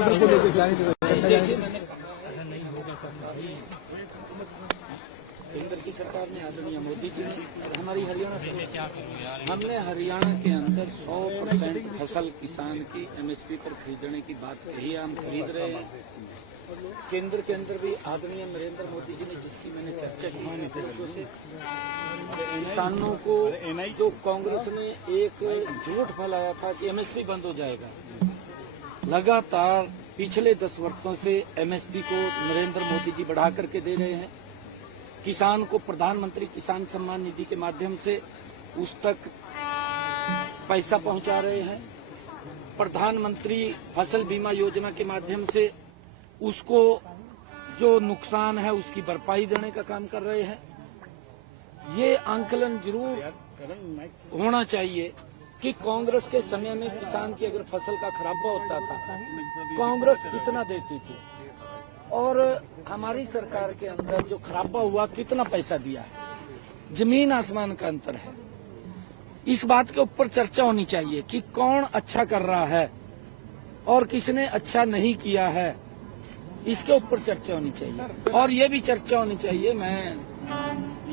को लेकर देखिए, मैंने केंद्र की सरकार ने आदरणीय मोदी जी ने और हमारी हरियाणा सरकार, हमने हरियाणा के अंदर 100% फसल किसान की एमएसपी पर खरीदने की बात कही है। हम खरीद रहे हैं। केंद्र के अंदर भी आदरणीय नरेंद्र मोदी जी ने जिसकी मैंने चर्चा की, किसानों को जो कांग्रेस ने एक झूठ फैलाया था कि एमएसपी बंद हो जाएगा, लगातार पिछले 10 वर्षों से एमएसपी को नरेंद्र मोदी जी बढ़ा करके दे रहे हैं। किसान को प्रधानमंत्री किसान सम्मान निधि के माध्यम से उस तक पैसा पहुंचा रहे हैं। प्रधानमंत्री फसल बीमा योजना के माध्यम से उसको जो नुकसान है उसकी भरपाई देने का काम कर रहे हैं। ये आंकलन जरूर होना चाहिए कि कांग्रेस के समय में किसान की अगर फसल का खराबा होता था, कांग्रेस कितना देती थी और हमारी सरकार के अंदर जो खराबा हुआ कितना पैसा दिया है। जमीन आसमान का अंतर है। इस बात के ऊपर चर्चा होनी चाहिए कि कौन अच्छा कर रहा है और किसने अच्छा नहीं किया है। इसके ऊपर चर्चा होनी चाहिए और ये भी चर्चा होनी चाहिए। मैं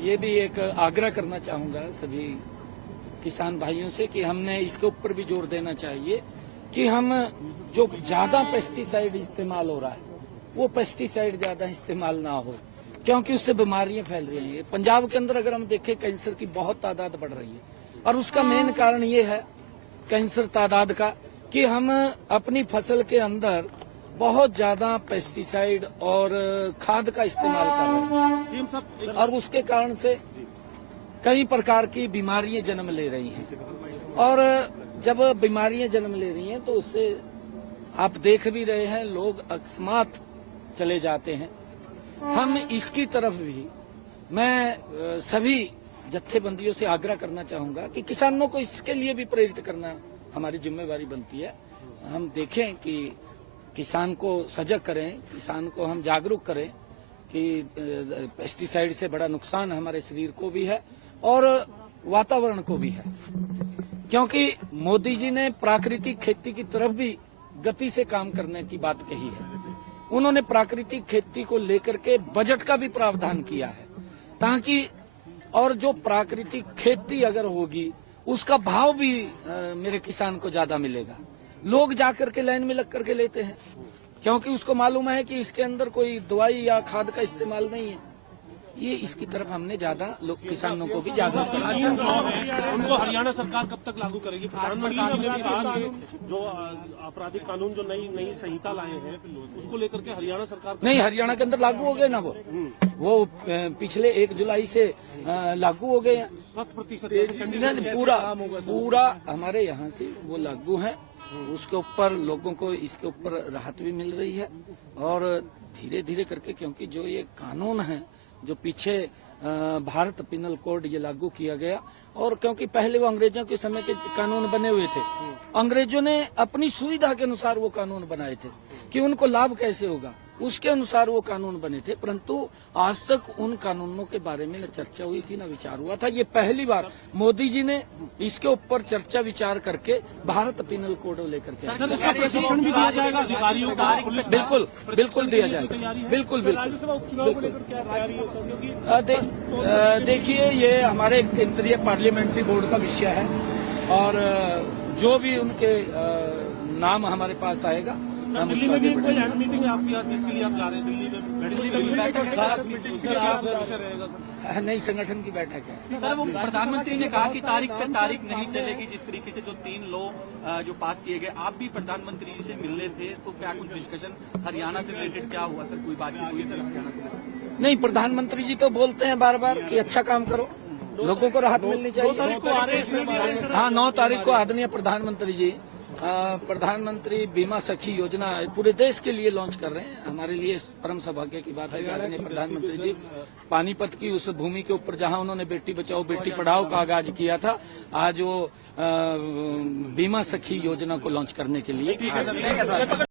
ये भी एक आग्रह करना चाहूंगा सभी किसान भाइयों से कि हमने इसके ऊपर भी जोर देना चाहिए कि हम जो ज्यादा पेस्टिसाइड इस्तेमाल हो रहा है वो पेस्टिसाइड ज्यादा इस्तेमाल ना हो, क्योंकि उससे बीमारियां फैल रही हैं। पंजाब के अंदर अगर हम देखें कैंसर की बहुत तादाद बढ़ रही है और उसका मेन कारण ये है कैंसर तादाद का कि हम अपनी फसल के अंदर बहुत ज्यादा पेस्टिसाइड और खाद का इस्तेमाल कर रहे हैं और उसके कारण से कई प्रकार की बीमारियां जन्म ले रही हैं। और जब बीमारियां जन्म ले रही हैं तो उससे आप देख भी रहे हैं लोग अकस्मात चले जाते हैं। हम इसकी तरफ भी मैं सभी जत्थेबंदियों से आग्रह करना चाहूंगा कि किसानों को इसके लिए भी प्रेरित करना हमारी जिम्मेवारी बनती है। हम देखें कि किसान को सजग करें, किसान को हम जागरूक करें कि पेस्टिसाइड से बड़ा नुकसान हमारे शरीर को भी है और वातावरण को भी है, क्योंकि मोदी जी ने प्राकृतिक खेती की तरफ भी गति से काम करने की बात कही है। उन्होंने प्राकृतिक खेती को लेकर के बजट का भी प्रावधान किया है ताकि और जो प्राकृतिक खेती अगर होगी उसका भाव भी मेरे किसान को ज्यादा मिलेगा। लोग जाकर के लाइन में लग करके लेते हैं क्योंकि उसको मालूम है कि इसके अंदर कोई दवाई या खाद का इस्तेमाल नहीं है। ये इसकी तरफ हमने ज्यादा लोग किसानों को भी जागरूक किया। उनको हरियाणा सरकार कब तक लागू करेगी? प्रधानमंत्री ने भी कहा कि जो आपराधिक कानून जो नई संहिता लाए हैं उसको लेकर के हरियाणा सरकार नहीं, हरियाणा के अंदर लागू हो गए ना वो पिछले 1 जुलाई से लागू हो गए हैं। 100% पूरा हमारे यहाँ से वो लागू है। उसके ऊपर लोगों को इसके ऊपर राहत भी मिल रही है और धीरे धीरे करके, क्योंकि जो ये कानून है जो पीछे भारत पिनल कोड ये लागू किया गया और क्योंकि पहले वो अंग्रेजों के समय के कानून बने हुए थे, अंग्रेजों ने अपनी सुविधा के अनुसार वो कानून बनाए थे कि उनको लाभ कैसे होगा, उसके अनुसार वो कानून बने थे। परंतु आज तक उन कानूनों के बारे में न चर्चा हुई थी न विचार हुआ था। ये पहली बार मोदी जी ने इसके ऊपर चर्चा विचार करके भारत पिनल कोड लेकर के प्रशिक्षण भी दिया जाएगा अधिकारियों को? बिल्कुल बिल्कुल दिया जाएगा, बिल्कुल बिल्कुल। देखिए, ये हमारे केंद्रीय पार्लियामेंट्री बोर्ड का विषय है और जो भी उनके नाम हमारे पास आएगा। दिल्ली में भी कोई अहम मीटिंग है आपकी जिसके लिए आप जा रहे हैं? दिल्ली में खास मीटिंग रहेगा? नई संगठन की बैठक है सर। वो प्रधानमंत्री ने कहा कि तारीख पे तारीख नहीं चलेगी। जिस तरीके से जो 3 लॉ जो पास किए गए, आप भी प्रधानमंत्री जी से मिलने थे तो क्या कुछ डिस्कशन हरियाणा से रिलेटेड क्या हुआ सर? कोई बातचीत हुई सर हरियाणा से? नहीं, प्रधानमंत्री जी तो बोलते हैं बार बार कि अच्छा काम करो, लोगों को राहत मिलनी चाहिए। हाँ, 9 तारीख को आदरणीय प्रधानमंत्री जी प्रधानमंत्री बीमा सखी योजना पूरे देश के लिए लॉन्च कर रहे हैं। हमारे लिए परम सौभाग्य की बात है कि आदरणीय प्रधानमंत्री जी पानीपत की उस भूमि के ऊपर जहां उन्होंने बेटी बचाओ बेटी पढ़ाओ का आगाज किया था, आज वो बीमा सखी योजना को लॉन्च करने के लिए